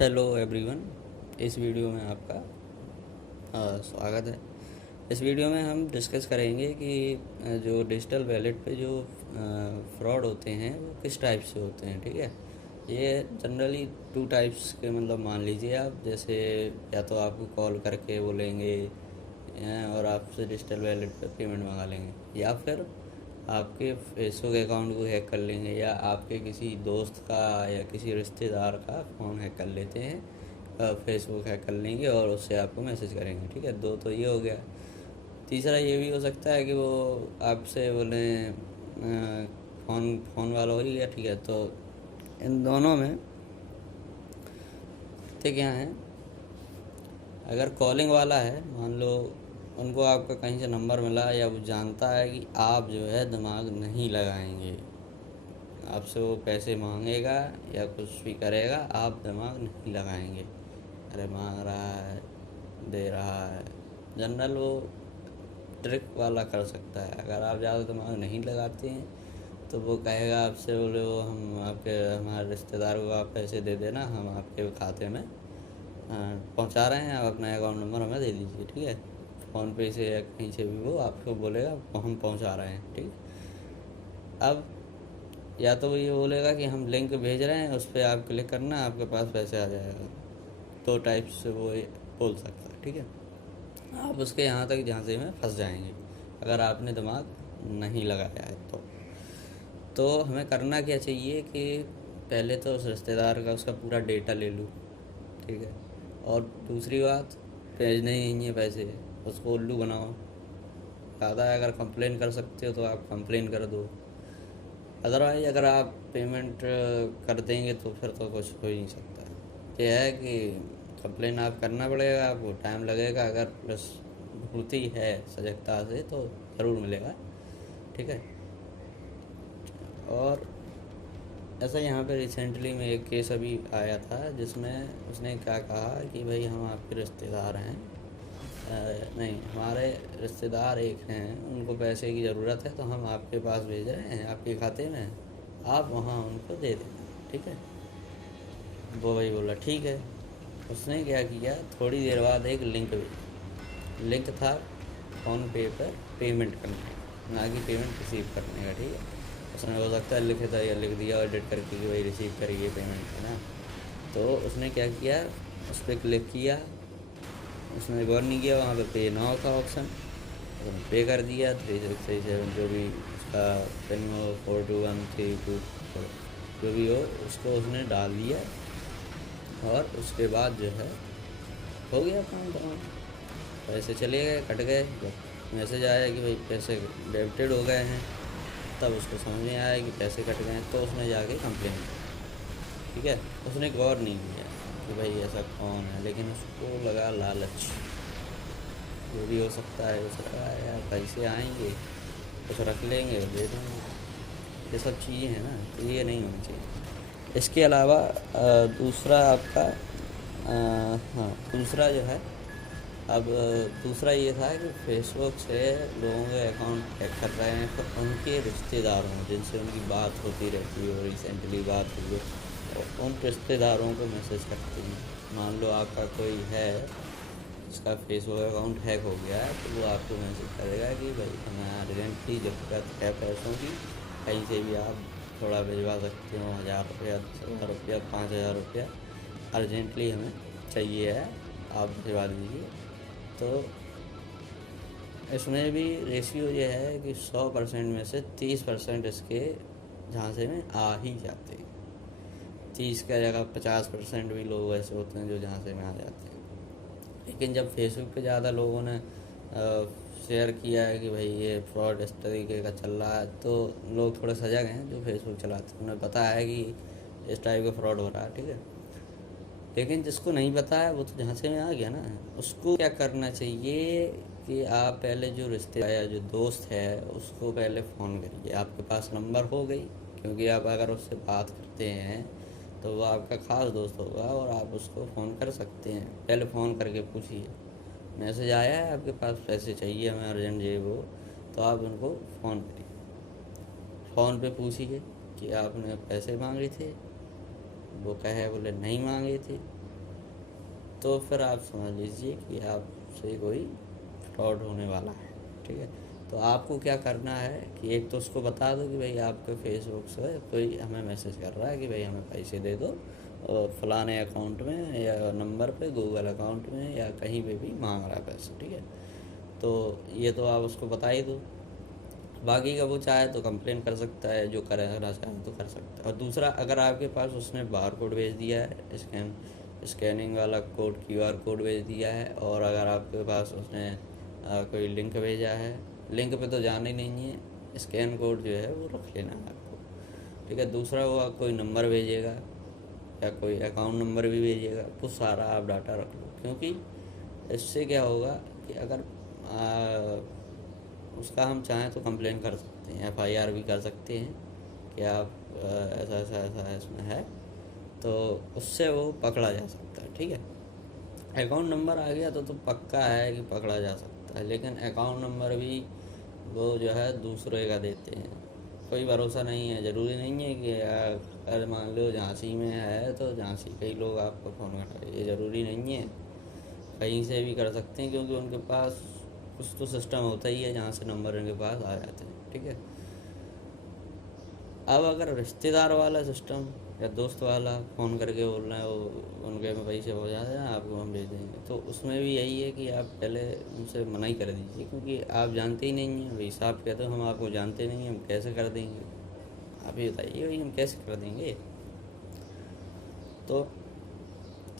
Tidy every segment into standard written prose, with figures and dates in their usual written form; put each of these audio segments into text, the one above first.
Hello everyone. इस video में आपका स्वागत है। इस वीडियो में हम डिस्कस करेंगे कि जो डिजिटल वॉलेट पे जो फ्रॉड होते हैं वो किस टाइप से होते हैं। ठीक है, ये जनरली टू टाइप्स के मतलब मान लीजिए आप, जैसे या तो आपको कॉल करके बोलेंगे और आपसे डिजिटल वॉलेट पे पेमेंट मंगा लेंगे, या फिर आपके फेसबुक अकाउंट को हैक कर लेंगे, या आपके किसी दोस्त का या किसी रिश्तेदार का फ़ोन हैक कर लेते हैं, फेसबुक हैक कर लेंगे और उससे आपको मैसेज करेंगे। ठीक है, दो तो ये हो गया। तीसरा ये भी हो सकता है कि वो आपसे बोले फ़ोन फ़ोन वाला हो ही गया। ठीक है, तो इन दोनों में तो क्या है, अगर कॉलिंग वाला है, मान लो उनको आपका कहीं से नंबर मिला या वो जानता है कि आप जो है दिमाग नहीं लगाएंगे, आपसे वो पैसे मांगेगा या कुछ भी करेगा, आप दिमाग नहीं लगाएंगे। अरे मांग रहा है, दे रहा है, जनरल वो ट्रिक वाला कर सकता है। अगर आप ज़्यादा दिमाग नहीं लगाते हैं तो वो कहेगा आपसे, बोले वो हम आपके हमारे रिश्तेदार को आप पैसे दे देना, हम आपके खाते में पहुंचा रहे हैं, आप अपना अकाउंट नंबर हमें दे दीजिए। ठीक है, फ़ोन पे से या कहीं से भी वो आपको बोलेगा हम पहुंचा रहे हैं। ठीक है, अब या तो वो ये बोलेगा कि हम लिंक भेज रहे हैं, उस पर आप क्लिक करना, आपके पास पैसे आ जाएगा। दो टाइप से वो ये बोल सकता है। ठीक है, आप उसके यहाँ तक झांसे में फंस जाएंगे अगर आपने दिमाग नहीं लगाया है तो हमें करना क्या चाहिए कि पहले तो उस रिश्तेदार का उसका पूरा डेटा ले लूँ। ठीक है, और दूसरी बात, भेजने ही नहीं है पैसे, उसको उल्लू बनाओ। ज़्यादा अगर कंप्लेन कर सकते हो तो आप कंप्लेन कर दो, अदरवाइज अगर आप पेमेंट कर देंगे तो फिर तो कुछ हो ही नहीं सकता। ये है कि कंप्लेन आप करना पड़ेगा, आपको टाइम लगेगा, अगर प्लस होती है सजगता से तो ज़रूर मिलेगा। ठीक है, और ऐसा यहाँ पे रिसेंटली में एक केस अभी आया था जिसमें उसने क्या कहा कि भाई हम आपके रिश्तेदार हैं, नहीं हमारे रिश्तेदार एक हैं, उनको पैसे की ज़रूरत है तो हम आपके पास भेज रहे हैं, आपके खाते में, आप वहाँ उनको दे देना। ठीक है, वो भाई बोला ठीक है। उसने क्या किया, थोड़ी देर बाद एक लिंक भेजा। लिंक था फ़ोन पे पर पेमेंट करने का, ना कि पेमेंट रिसीव करने का। ठीक है, उसने हो सकता है लिख था या लिख दिया एडिट करके कि भाई रिसीव करिए पेमेंट, है ना। तो उसने क्या किया, उस पर क्लिक किया, उसने गौर नहीं किया वहाँ पे पे नाउ का ऑप्शन, उसने पे कर दिया 3637 जो भी उसका पिन हो, 421324 जो भी हो, उसको उसने डाल दिया और उसके बाद जो है हो गया काम तमाम। पैसे चले गए, कट गए। जब मैसेज आया कि भाई पैसे डेबिटेड हो गए हैं, तब उसको समझ में आया कि पैसे कट गए, तो उसने जाके कंप्लेन की। ठीक है, उसने गौर नहीं किया कि भाई ऐसा कौन है, लेकिन उसको लगा लालच, जो भी हो सकता है। उसे लगा यार पैसे आएंगे, कुछ रख लेंगे, दे देंगे, ये सब चीज़ें हैं ना, तो ये नहीं होनी चाहिए। इसके अलावा दूसरा आपका हाँ, दूसरा जो है, अब दूसरा ये था कि फेसबुक से लोगों के अकाउंट हैक कर रहे हैं, तो उनके रिश्तेदारों जिनसे उनकी बात होती रहती है, और रिसेंटली बात हुई है, और उन रिश्तेदारों को मैसेज करते हैं। मान लो आपका कोई है जिसका फेसबुक अकाउंट हैक हो गया है, तो वो आपको मैसेज करेगा कि भाई हमें अर्जेंटली ज़रूरत है पैसों की, कहीं से भी आप थोड़ा भिजवा सकते हो, 1000 रुपया, 10,000 रुपया, 5,000 रुपया अर्जेंटली हमें चाहिए है, आप भिजवा दीजिए। तो इसमें भी रेशियो ये है कि 100% में से 30% इसके झांसे में आ ही जाते हैं। 30 का जगह 50% भी लोग ऐसे होते हैं जो झांसे में आ जाते हैं। लेकिन जब फेसबुक पे ज़्यादा लोगों ने शेयर किया है कि भाई ये फ्रॉड इस तरीके का चल रहा है, तो लोग थोड़े सजग हैं जो फेसबुक चलाते हैं, उन्हें पता है कि इस टाइप का फ्रॉड हो रहा है। ठीक है, लेकिन जिसको नहीं पता है वो तो झांसे में आ गया ना। उसको क्या करना चाहिए कि आप पहले जो रिश्ते या जो दोस्त है उसको पहले फ़ोन करिए। आपके पास नंबर हो गई, क्योंकि आप अगर उससे बात करते हैं तो वो आपका ख़ास दोस्त होगा और आप उसको फ़ोन कर सकते हैं। पहले फ़ोन करके पूछिए, मैसेज आया है आपके पास, पैसे चाहिए हमें अर्जेंट, ये वो, तो आप उनको फ़ोन करिए। फ़ोन पे पूछिए कि आपने पैसे मांगे थे, वो कहे बोले नहीं मांगे थे, तो फिर आप समझ लीजिए कि आपसे कोई फ्रॉड होने वाला है। ठीक है, तो आपको क्या करना है कि एक तो उसको बता दो कि भाई आपके फेसबुक से कोई हमें मैसेज कर रहा है कि भाई हमें पैसे दे दो, और फलाने अकाउंट में या नंबर पे, गूगल अकाउंट में या कहीं पे भी मांग रहा है पैसे। ठीक है, तो ये तो आप उसको बता ही दो। बाकी का वो चाहे तो कंप्लेन कर सकता है, जो करना चाहे तो कर सकता है। और दूसरा, अगर आपके पास उसने बार कोड भेज दिया है, स्कैनिंग वाला कोड, क्यूआर कोड भेज दिया है, और अगर आपके पास उसने कोई लिंक भेजा है, लिंक पे तो जाना ही नहीं है, स्कैन कोड जो है वो रख लेना है आपको। ठीक है, दूसरा वो कोई नंबर भेजेगा या कोई अकाउंट नंबर भी भेजेगा, वो सारा आप डाटा रख लो, क्योंकि इससे क्या होगा कि अगर उसका हम चाहें तो कंप्लेन कर सकते हैं, एफआईआर भी कर सकते हैं कि आप ऐसा ऐसा ऐसा इसमें है, तो उससे वो पकड़ा जा सकता है। ठीक है, अकाउंट नंबर आ गया तो पक्का है कि पकड़ा जा सकता है, लेकिन अकाउंट नंबर भी वो जो है दूसरे का देते हैं, कोई भरोसा नहीं है। ज़रूरी नहीं है कि अगर मान लो झांसी में है तो झांसी के ही लोग आपको फ़ोन करें, ये ज़रूरी नहीं है, कहीं से भी कर सकते हैं, क्योंकि उनके पास कुछ तो सिस्टम होता ही है जहाँ से नंबर उनके पास आ जाते हैं। ठीक है, अब अगर रिश्तेदार वाला सिस्टम या दोस्त वाला फ़ोन करके बोल रहे हैं वो उनके में पैसे हो जाते हैं, आपको हम भेज देंगे, तो उसमें भी यही है कि आप पहले उनसे मना ही कर दीजिए, क्योंकि आप जानते ही नहीं हैं। भाई साहब कहते हो हम आपको जानते नहीं, हम कैसे कर देंगे, आप ही बताइए भाई हम कैसे कर देंगे। तो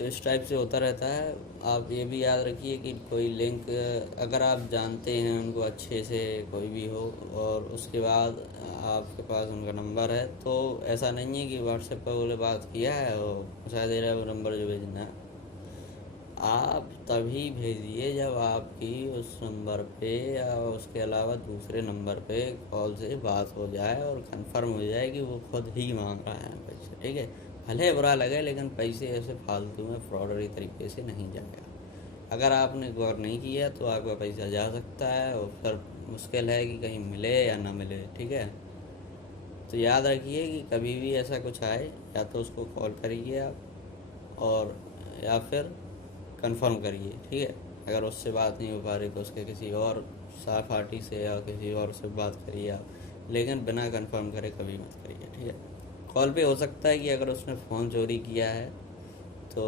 इस टाइप से होता रहता है। आप ये भी याद रखिए कि कोई लिंक अगर आप जानते हैं उनको अच्छे से, कोई भी हो, और उसके बाद आपके पास उनका नंबर है, तो ऐसा नहीं है कि व्हाट्सएप पर बोले बात किया है और पहुँचा दे रहा है वो नंबर जो भेजना है। आप तभी भेजिए जब आपकी उस नंबर पे या उसके अलावा दूसरे नंबर पे कॉल से बात हो जाए और कंफर्म हो जाए कि वो खुद ही मांग रहा है पैसे। ठीक है, भले बुरा लगे, लेकिन पैसे ऐसे फालतू में फ्रॉडरी तरीके से नहीं जाएगा। अगर आपने गौर नहीं किया तो आपका पैसा जा सकता है, और फिर मुश्किल है कि कहीं मिले या ना मिले। ठीक है, तो याद रखिए कि कभी भी ऐसा कुछ आए, या तो उसको कॉल करिए आप, और या फिर कंफर्म करिए। ठीक है, अगर उससे बात नहीं हो पा रही तो उसके किसी और सहपाठी से या किसी और से बात करिए आप, लेकिन बिना कंफर्म करे कभी मत करिए। ठीक है, कॉल पे हो सकता है कि अगर उसने फ़ोन चोरी किया है तो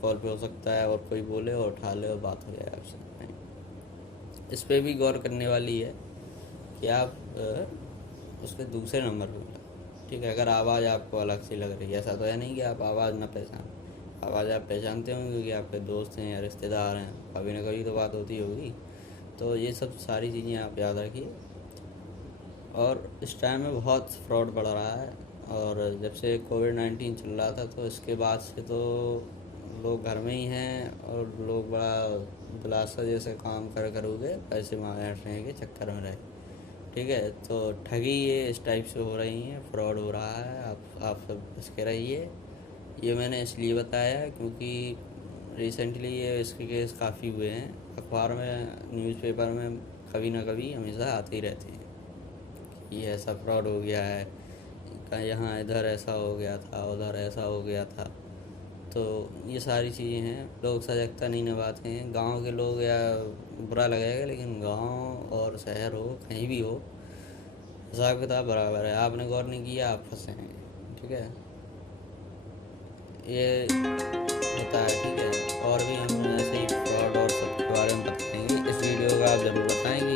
कॉल पे हो सकता है और कोई बोले और उठा ले और बात हो जाए आपसे। नहीं, इस पे भी गौर करने वाली है कि आप उसके दूसरे नंबर पे मिला। ठीक है, अगर आवाज़ आपको अलग सी लग रही है, ऐसा तो है नहीं कि आप आवाज़ ना पहचान, आवाज़ आप पहचानते होंगे क्योंकि आपके दोस्त हैं या रिश्तेदार हैं, कभी ना कभी तो बात होती होगी। तो ये सब सारी चीज़ें आप याद रखिए। और इस टाइम में बहुत फ्रॉड बढ़ रहा है, और जब से कोविड-19 चल रहा था तो इसके बाद से तो लोग घर में ही हैं, और लोग बड़ा दिलासा जैसे काम कर करोगे पैसे मांगने के चक्कर में रहे। ठीक है, तो ठगी ये इस टाइप से हो रही हैं, फ्रॉड हो रहा है, आप सब बच के रहिए। ये मैंने इसलिए बताया क्योंकि रिसेंटली ये इसके केस काफ़ी हुए हैं, अखबार में, न्यूज़पेपर में कभी ना कभी हमेशा आते ही रहते हैं कि ये ऐसा फ्रॉड हो गया है, यहाँ इधर ऐसा हो गया था, उधर ऐसा हो गया था। तो ये सारी चीज़ें हैं, लोग सजगता नहीं निभाते हैं। गांव के लोग, या बुरा लगेगा लेकिन गांव और शहर हो, कहीं भी हो, हिसाब किताब बराबर है। आपने गौर नहीं किया, आप फंसेंगे। ठीक है, ये होता है। ठीक है, और भी हम ऐसे ही फ्रॉड और सब के बारे में बताएंगे। इस वीडियो का आप ज़रूर बताएं कि